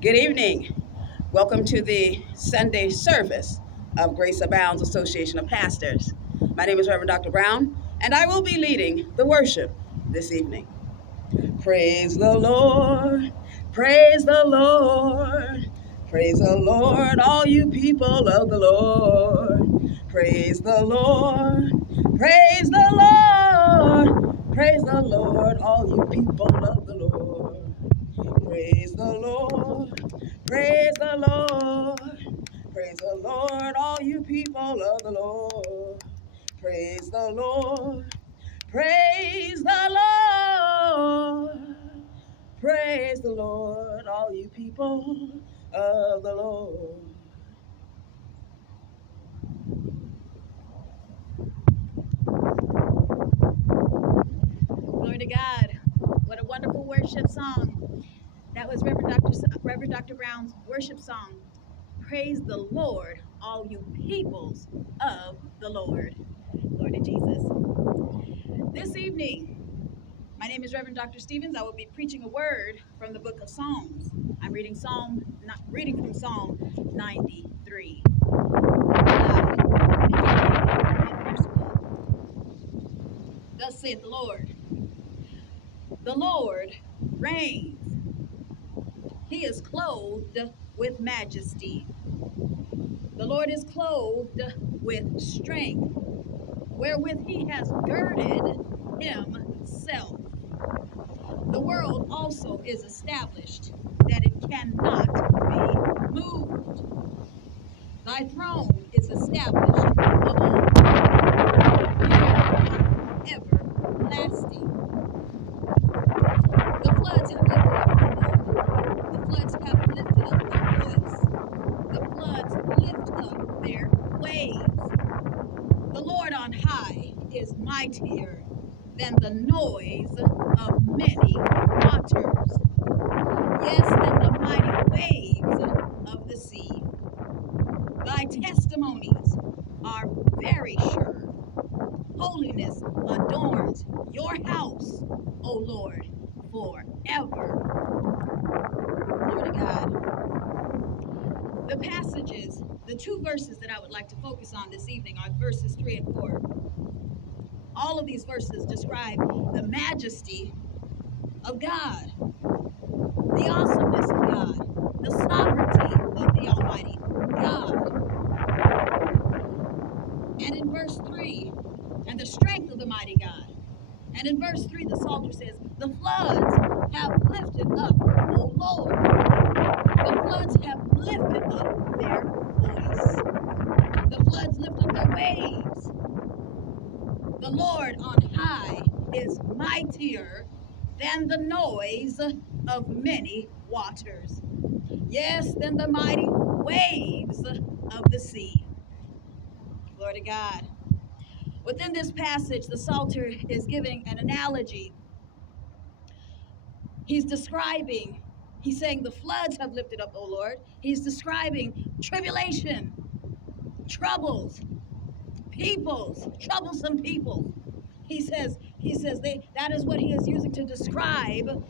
Good evening. Welcome to the Sunday service of Grace Abounds Association of Pastors. My name is Reverend Dr. Brown, and I will be leading the worship this evening. Praise the Lord, praise the Lord, praise the Lord, all you people of the Lord. Praise the Lord, praise the Lord, praise the Lord, all you people of the Lord. Praise the Lord, praise the Lord, praise the Lord, all you people of the Lord. Praise the Lord, praise the Lord, praise the Lord, all you people of the Lord. Glory to God. What a wonderful worship song. That was Reverend Dr. Brown's worship song. Praise the Lord, all you peoples of the Lord. Lord of Jesus. This evening, my name is Reverend Dr. Stephens. I will be preaching a word from the book of Psalms. I'm reading from Psalm 93. Beginning in verse 1. Thus saith the Lord. The Lord reigns. He is clothed with majesty. The Lord is clothed with strength, wherewith he has girded himself. The world also is established, that it cannot be moved. Thy throne is established of old, everlasting. The floods have lifted up their Lord. The floods have lifted up their voice. The floods lift up their waves. The Lord on high is mightier than the noise of many waters. Yes, than the mighty waves of the sea. Thy testimonies are very sure. Holiness adorns your house, O Lord, forever. Glory to God. The two verses that I would like to focus on this evening are verses 3 and 4. All of these verses describe the majesty of God, the awesomeness of God, the sovereignty of the Almighty God. And in verse 3, and the strength of the mighty God. And in verse 3, the Psalter says, the floods have lifted up, O Lord. The floods have lifted up their voice. The floods lift up their waves. The Lord on high is mightier than the noise of many waters. Yes, than the mighty waves of the sea. Glory to God. Within this passage, the Psalter is giving an analogy. He's saying the floods have lifted up, O Lord. He's describing tribulation, troubles, troublesome people. That is what he is using to describe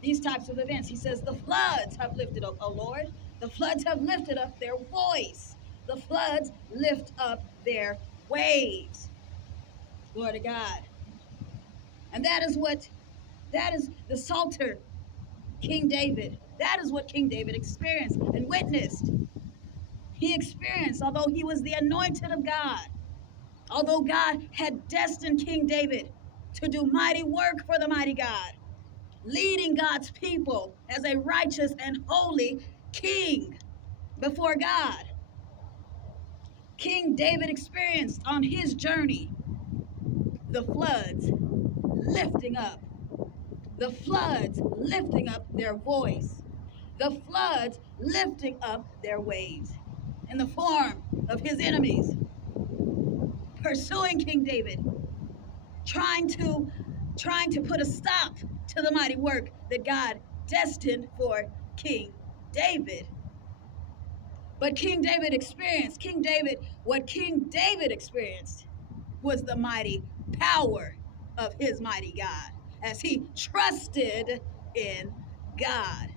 these types of events. He says the floods have lifted up, O Lord. The floods have lifted up their voice. The floods lift up their waves. Glory to God. And that is the Psalter, King David. That is what King David experienced and witnessed. He experienced, although he was the anointed of God, although God had destined King David to do mighty work for the mighty God, leading God's people as a righteous and holy king before God. King David experienced on his journey the floods lifting up, their voice, the floods lifting up their waves in the form of his enemies, pursuing King David, trying to put a stop to the mighty work that God destined for King David. But what King David experienced was the mighty power of his mighty God as he trusted in God.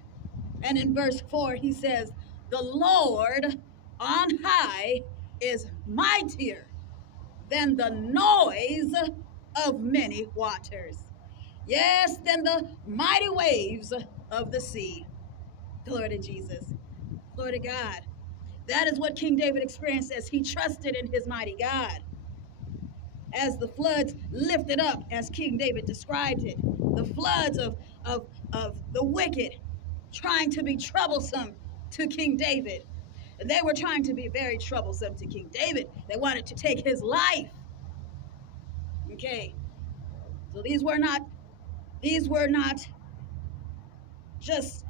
And in verse 4, he says, the Lord on high is mightier than the noise of many waters. Yes, than the mighty waves of the sea. Glory to Jesus. Glory to God. That is what King David experienced as he trusted in his mighty God. As the floods lifted up, as King David described it, the floods of the wicked trying to be troublesome to King David. And they were trying to be very troublesome to King David. They wanted to take his life. Okay. So these were not just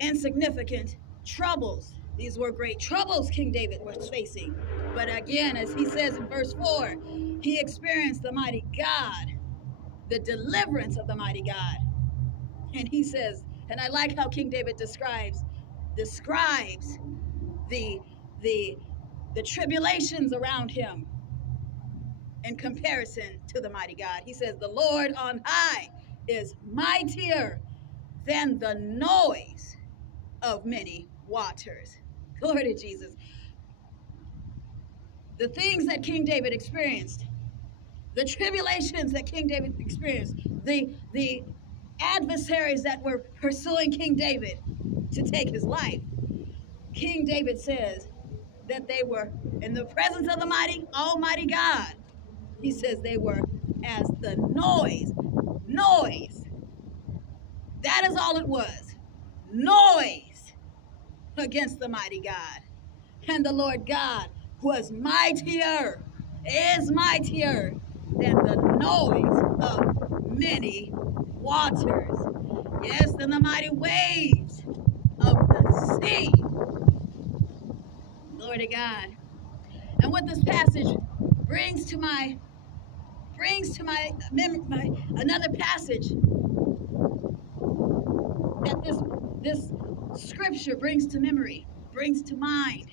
insignificant troubles. These were great troubles King David was facing. But again, as he says in verse 4, he experienced the mighty God, the deliverance of the mighty God. And he says, and I like how King David describes the the the tribulations around him in comparison to the mighty God. He says, the Lord on high is mightier than the noise of many waters. Glory to Jesus. The things that King David experienced, the tribulations that King David experienced, the adversaries that were pursuing King David to take his life. King David says that they were in the presence of the mighty, almighty God. He says they were as the noise. That is all it was. Noise against the mighty God. And the Lord God was mightier, is mightier than the noise of many waters. Yes, than the mighty waves of the sea. Glory to God. And what this passage brings to my another passage that this scripture brings to memory, brings to mind,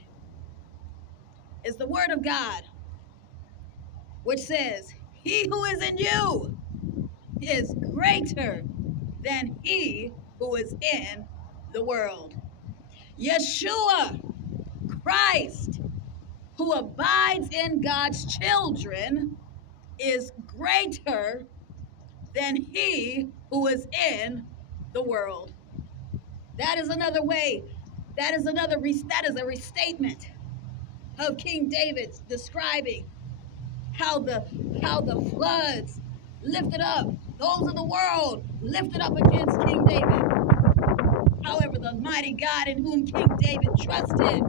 is the word of God, which says, he who is in you is greater than he who is in the world. Yeshua, Christ, who abides in God's children, is greater than he who is in the world. That is another way. That is a restatement of King David's describing how the floods lifted up, those of the world lifted up against King David. However, the mighty God in whom King David trusted,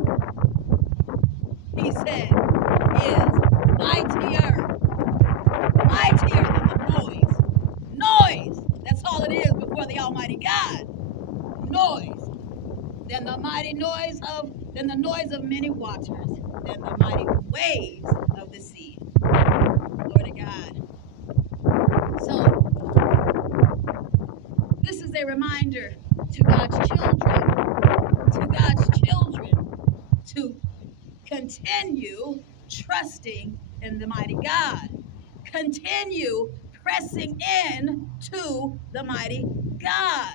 he said, is mightier than the noise. Noise, that's all it is before the Almighty God. Noise, than the noise of many waters, than the mighty waves of the sea. Glory to God. So, this is a reminder to God's children to continue trusting in the mighty God. Continue pressing in to the mighty God.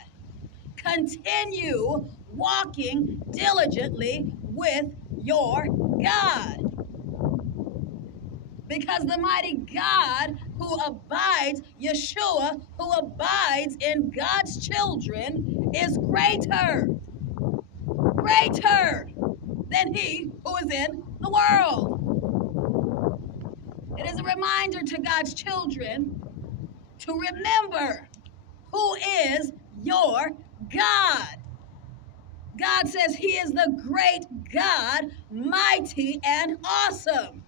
Continue walking diligently with your God. Because the mighty God who abides, Yeshua, who abides in God's children, is greater than he who is in the world. It is a reminder to God's children to remember who is your God. God says he is the great God, mighty and awesome.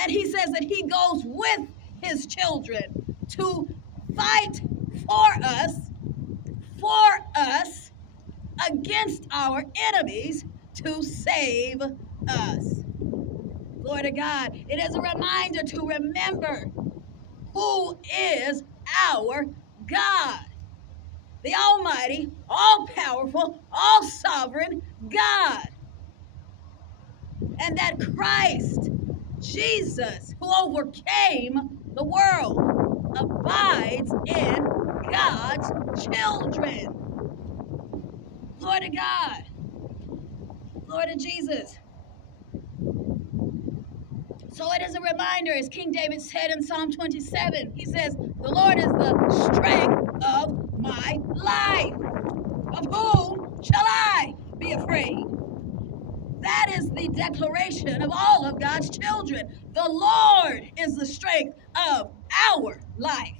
And he says that he goes with his children to fight for us against our enemies to save us. Glory to God. It is a reminder to remember who is our God. The Almighty, all-powerful, all-sovereign God. And that Christ, Jesus, who overcame the world, abides in God's children. Glory to God. Glory to Jesus. So it is a reminder, as King David said in Psalm 27, he says, the Lord is the strength of my life. Of whom shall I be afraid? That is the declaration of all of God's children. The Lord is the strength of our life.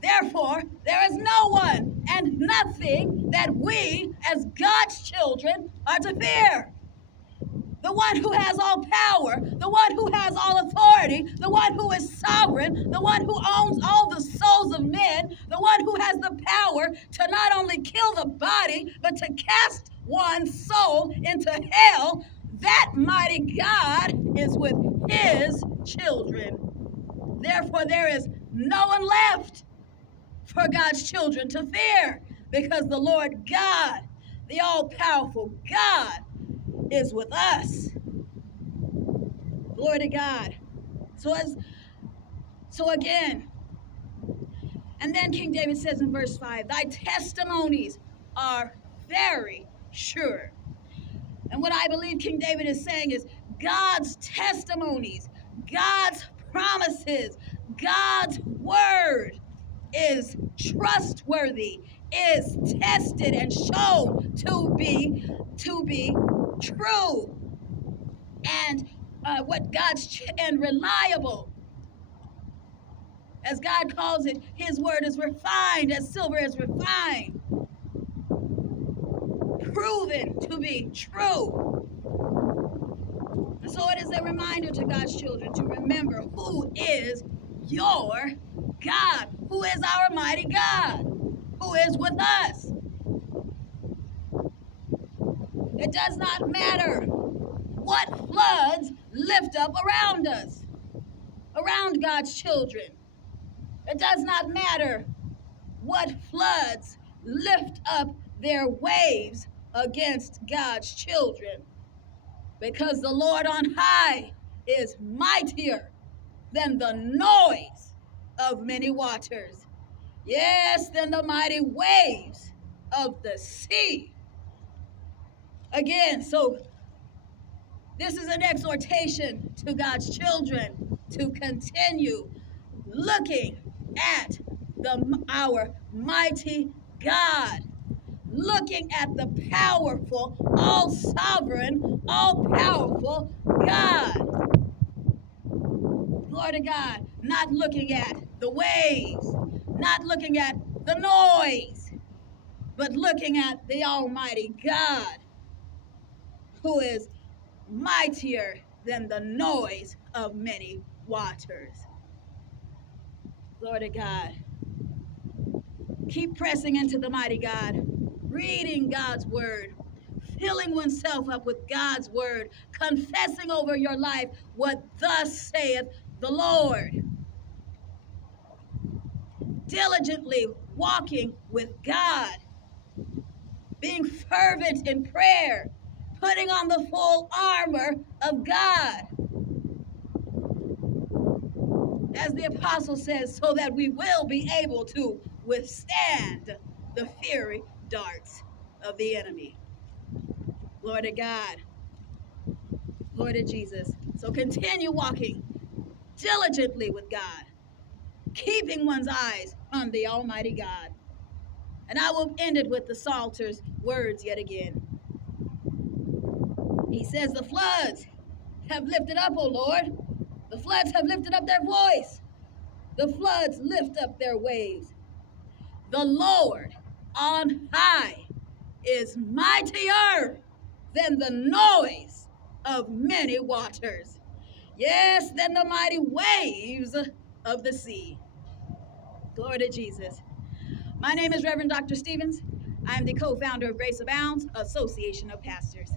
Therefore, there is no one and nothing that we as God's children are to fear. The one who has all power, the one who has all authority, the one who is sovereign, the one who owns all the souls of men, the one who has the power to not only kill the body, but to cast one's soul into hell, that mighty God is with his children. Therefore, there is no one left for God's children to fear, because the Lord God, the all-powerful God, is with us. Glory to God. So again, and then King David says in verse 5, thy testimonies are very sure. And what I believe King David is saying is God's testimonies, God's promises, God's word is trustworthy, is tested and shown to be true, and and reliable. As God calls it, his word is refined as silver is refined, proven to be true. And so it is a reminder to God's children to remember who is your God, who is our mighty God, who is with us. It does not matter what floods lift up around us, around God's children. It does not matter what floods lift up their waves against God's children, because the Lord on high is mightier than the noise of many waters. Yes, than the mighty waves of the sea. Again, so this is an exhortation to God's children to continue looking at our mighty God, looking at the powerful, all-sovereign, all-powerful God. Glory to God. Not looking at the waves, not looking at the noise, but looking at the Almighty God, who is mightier than the noise of many waters. Glory to God. Keep pressing into the mighty God, reading God's word, filling oneself up with God's word, confessing over your life what thus saith the Lord. Diligently walking with God, being fervent in prayer, putting on the full armor of God. As the apostle says, so that we will be able to withstand the fiery darts of the enemy. Glory to God. Glory to Jesus. So continue walking diligently with God, keeping one's eyes on the Almighty God. And I will end it with the Psalter's words yet again. He says, the floods have lifted up, O Lord. The floods have lifted up their voice. The floods lift up their waves. The Lord on high is mightier than the noise of many waters. Yes, than the mighty waves of the sea. Glory to Jesus. My name is Reverend Dr. Stephens. I am the co-founder of Grace Abounds, Association of Pastors.